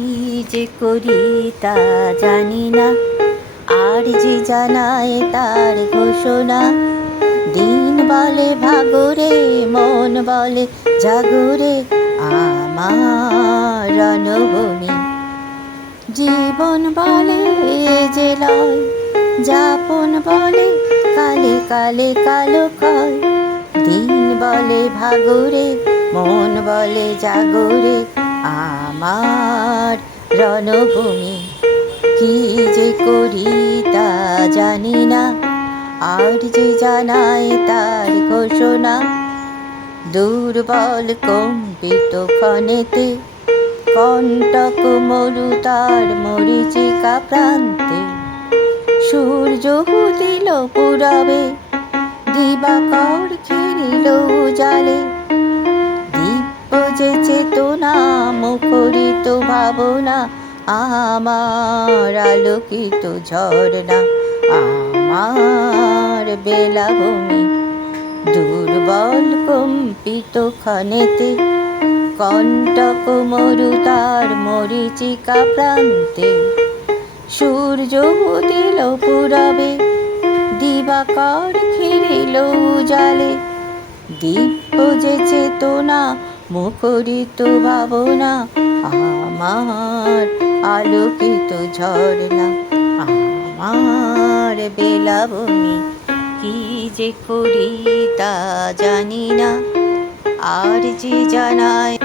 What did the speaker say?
কি যে করি তা জানি না, আর যে জানায় তার ঘোষণা। দিন বলে ভাগরে, মন বলে জাগরে, আমার রণভূমি। জীবন বলে যে লয়, যাপন বলে কালে কালে কালো কয়। দিন বলে ভাগরে, মন বলে জাগরে, আমার রণভূমি। কি যে করি তা জানি না, আর যে জানায় তার ঘোষণা। দুর্বল কম্পিত ক্ষণেতে, কণ্টক মরু তার মরীচিকা প্রান্তে। সূর্য দিল পুরবে, দিবাকর ঘিরিল জালে। দিব্য যে চেতনা, মুখরিত ভাবনা, আমার আলোকিত ঝরনা, আমার বেলাভূমি। দুর্বল কম্পিত ক্ষণেতে, কণ্টক মরু তার মরীচিকা প্রান্তে। সূর্য দিল পুরবে, দিবাকর ঘিরিল জালে। দিব্য যে চেতনা, মুখরিত ভাবনা, আমার আলোকিত ঝরনা, আমার বেলাভূমি। কি যে করি তা জানি না, আর যে জানায়